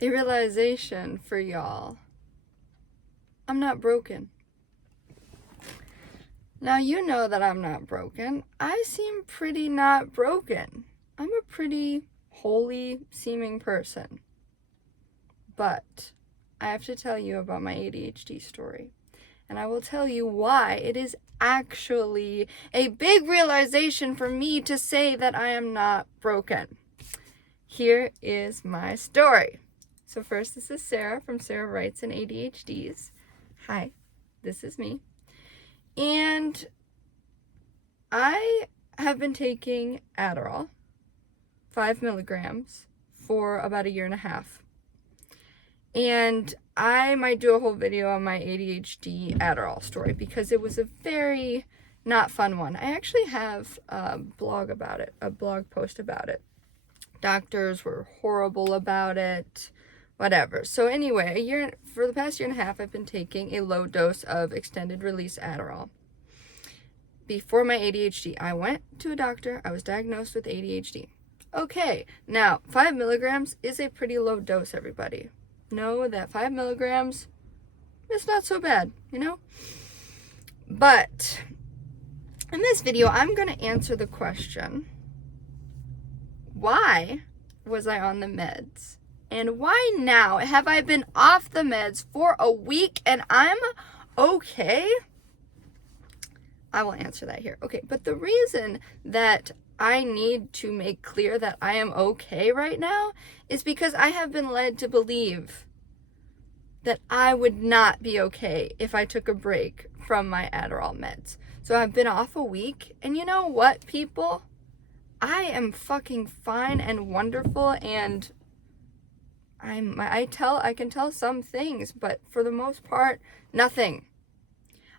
a realization for y'all. I'm not broken. Now, you know that I'm not broken. I seem pretty not broken. I'm a pretty holy seeming person. But I have to tell you about my ADHD story. And I will tell you why it is actually a big realization for me to say that I am not broken. Here is my story. So first, this is Sarah from Sarah Writes and ADHDs. Hi, this is me. And I have been taking Adderall, 5 milligrams, for about 1.5 years. And I might do a whole video on my ADHD Adderall story because it was a very not fun one. I actually have a blog about it, a blog post about it. Doctors were horrible about it, whatever. So anyway, for the past 1.5 years, I've been taking a low dose of extended release Adderall. Before my ADHD, I went to a doctor. I was diagnosed with ADHD. Okay, now 5 milligrams is a pretty low dose, everybody. Know that 5 milligrams is not so bad, you know? But in this video, I'm going to answer the question, why was I on the meds? And why now have I been off the meds for a week and I'm okay? I will answer that here. Okay, but the reason that I need to make clear that I am okay right now is because I have been led to believe that I would not be okay if I took a break from my Adderall meds. So I've been off a week, and you know what, people? I am fucking fine and wonderful, and I can tell some things, but for the most part, nothing.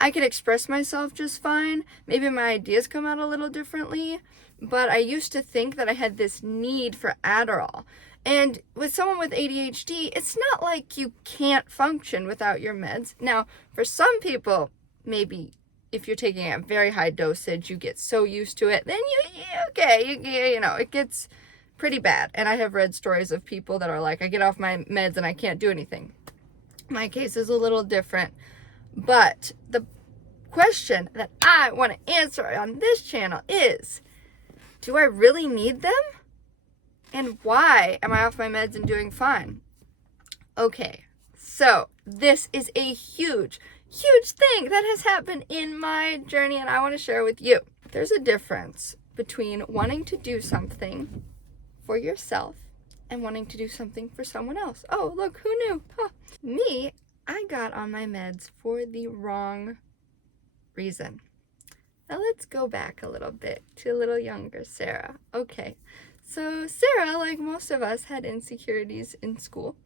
I can express myself just fine. Maybe my ideas come out a little differently, but I used to think that I had this need for Adderall. And with someone with ADHD, it's not like you can't function without your meds. Now, for some people, maybe if you're taking a very high dosage, you get so used to it, then it gets pretty bad. And I have read stories of people that are like, I get off my meds and I can't do anything. My case is a little different. But the question that I want to answer on this channel is, do I really need them? And why am I off my meds and doing fine? Okay, so this is a huge thing that has happened in my journey and I want to share with you. There's a difference between wanting to do something for yourself and wanting to do something for someone else. Oh, look, who knew? Huh. Me, I got on my meds for the wrong reason. Now let's go back a little bit to a little younger Sarah. Okay, so Sarah, like most of us, had insecurities in school.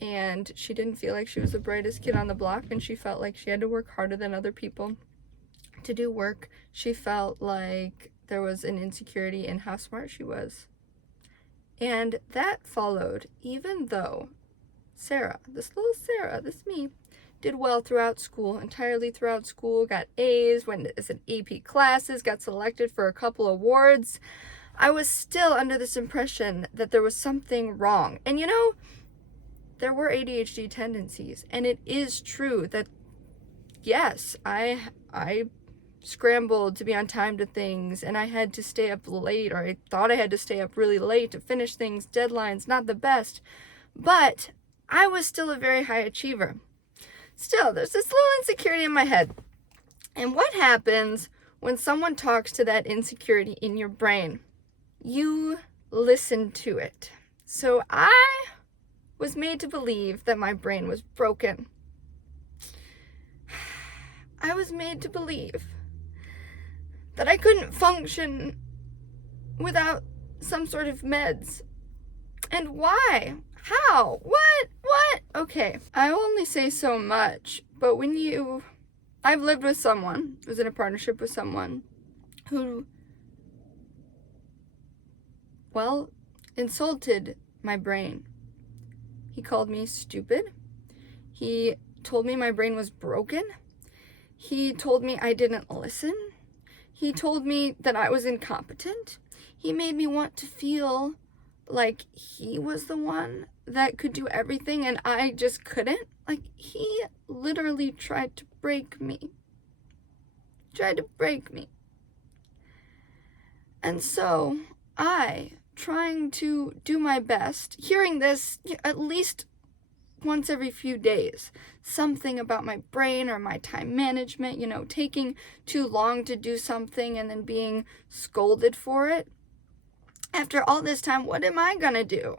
And she didn't feel like she was the brightest kid on the block, and she felt like she had to work harder than other people to do work. She felt like there was an insecurity in how smart she was. And that followed, even though Sarah, this little Sarah, this me, did well throughout school, entirely throughout school, got A's, went as an AP classes, got selected for a couple awards. I was still under this impression that there was something wrong. And you know, there were ADHD tendencies, and it is true that, yes, I scrambled to be on time to things, and I had to stay up late, or I thought I had to stay up really late to finish things, deadlines, not the best, but I was still a very high achiever. Still, there's this little insecurity in my head. And what happens when someone talks to that insecurity in your brain? You listen to it. So I was made to believe that my brain was broken. I was made to believe that I couldn't function without some sort of meds. And why? How? What? Okay, I only say so much, but I've lived with someone, was in a partnership with someone who, insulted my brain. He called me stupid. He told me my brain was broken. He told me I didn't listen. He told me that I was incompetent. He made me want to feel like he was the one that could do everything and I just couldn't. Like, he literally tried to break me. And so I, trying to do my best, hearing this at least once every few days, something about my brain or my time management, taking too long to do something and then being scolded for it. After all this time, what am I gonna do?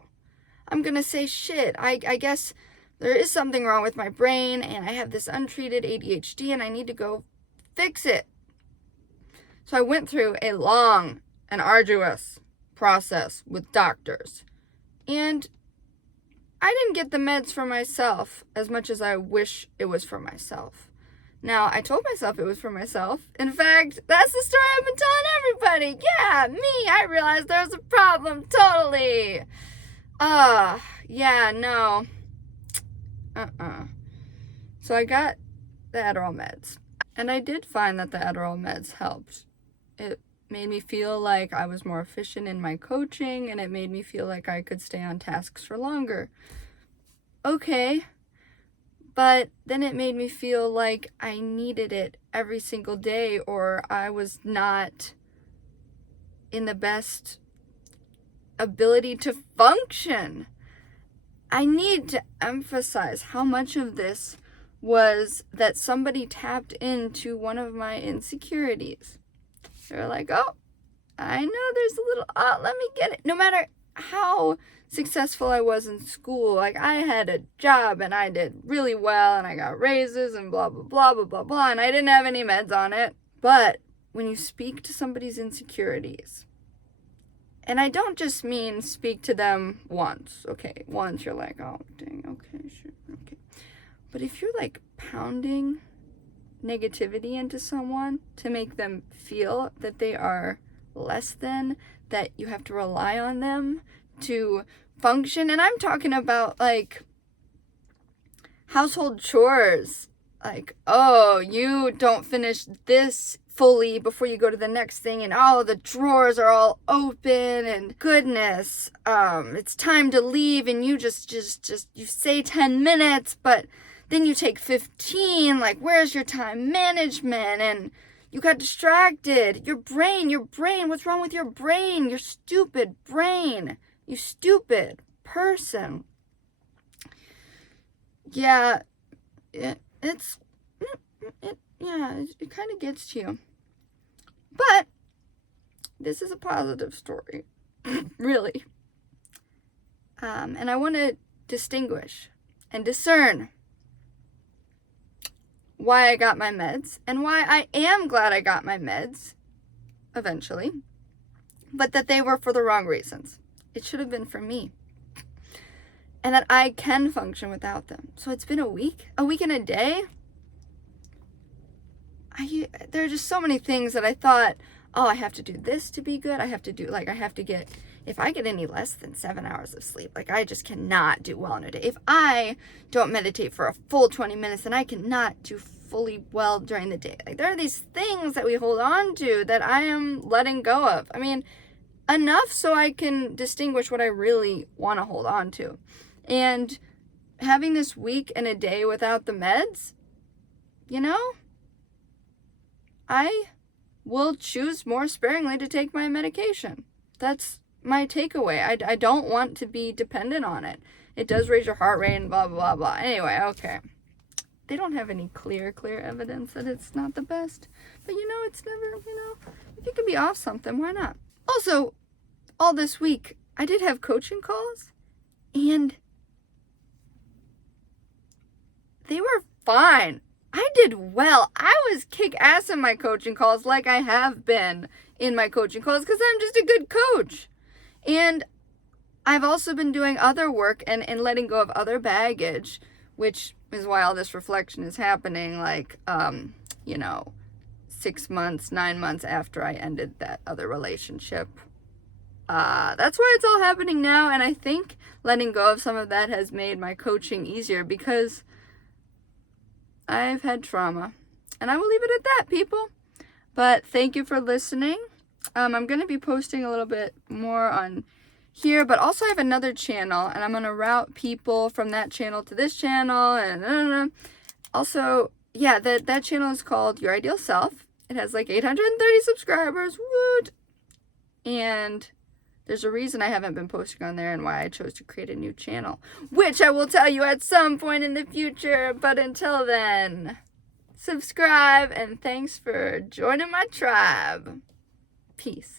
I'm gonna say, shit, I guess there is something wrong with my brain and I have this untreated ADHD and I need to go fix it. So I went through a long and arduous process with doctors. And I didn't get the meds for myself as much as I wish it was for myself. Now, I told myself it was for myself. In fact, that's the story I've been telling everybody. Yeah, me, I realized there was a problem, totally. Yeah, no. So I got the Adderall meds. And I did find that the Adderall meds helped. It made me feel like I was more efficient in my coaching, and it made me feel like I could stay on tasks for longer. Okay. But then it made me feel like I needed it every single day, or I was not in the best ability to function. I need to emphasize how much of this was that somebody tapped into one of my insecurities. They're like, oh, I know there's a little, let me get it. No matter how successful I was in school, like I had a job and I did really well and I got raises and blah, blah, blah, blah, blah, blah, and I didn't have any meds on it. But when you speak to somebody's insecurities, and I don't just mean speak to them once, okay? Once you're like, oh, dang, okay, sure, okay. But if you're like pounding negativity into someone to make them feel that they are less than, that you have to rely on them to function, and I'm talking about like household chores, like, oh, you don't finish this fully before you go to the next thing, and all the drawers are all open, and goodness, it's time to leave, and you just you say 10 minutes, but then you take 15, like, where's your time management? And you got distracted. Your brain, what's wrong with your brain? Your stupid brain. You stupid person. Yeah, it kind of gets to you. But this is a positive story, really. And I want to distinguish and discern why I got my meds and why I am glad I got my meds eventually, but that they were for the wrong reasons. It should have been for me. And that I can function without them. So it's been a week and a day. There are just so many things that I thought, oh, I have to do this to be good. If I get any less than 7 hours of sleep, like I just cannot do well in a day. If I don't meditate for a full 20 minutes, then I cannot do fully well during the day. Like, there are these things that we hold on to that I am letting go of. I mean, enough so I can distinguish what I really want to hold on to. And having this week and a day without the meds, I will choose more sparingly to take my medication. That's my takeaway. I don't want to be dependent on it. It does raise your heart rate and blah, blah, blah. Anyway, okay. They don't have any clear evidence that it's not the best. But it's never, if you could be off something, why not? Also, all this week, I did have coaching calls, and they were fine. I did well. I was kick ass in my coaching calls, like I have been in my coaching calls, because I'm just a good coach. And I've also been doing other work and letting go of other baggage, which is why all this reflection is happening, 6 months, 9 months after I ended that other relationship. That's why it's all happening now, and I think letting go of some of that has made my coaching easier, because I've had trauma. And I will leave it at that, people. But thank you for listening. I'm going to be posting a little bit more on here, but also I have another channel, and I'm going to route people from that channel to this channel, and also, yeah, that channel is called Your Ideal Self. It has like 830 subscribers, woot! And there's a reason I haven't been posting on there and why I chose to create a new channel, which I will tell you at some point in the future. But until then, subscribe, and thanks for joining my tribe. Peace.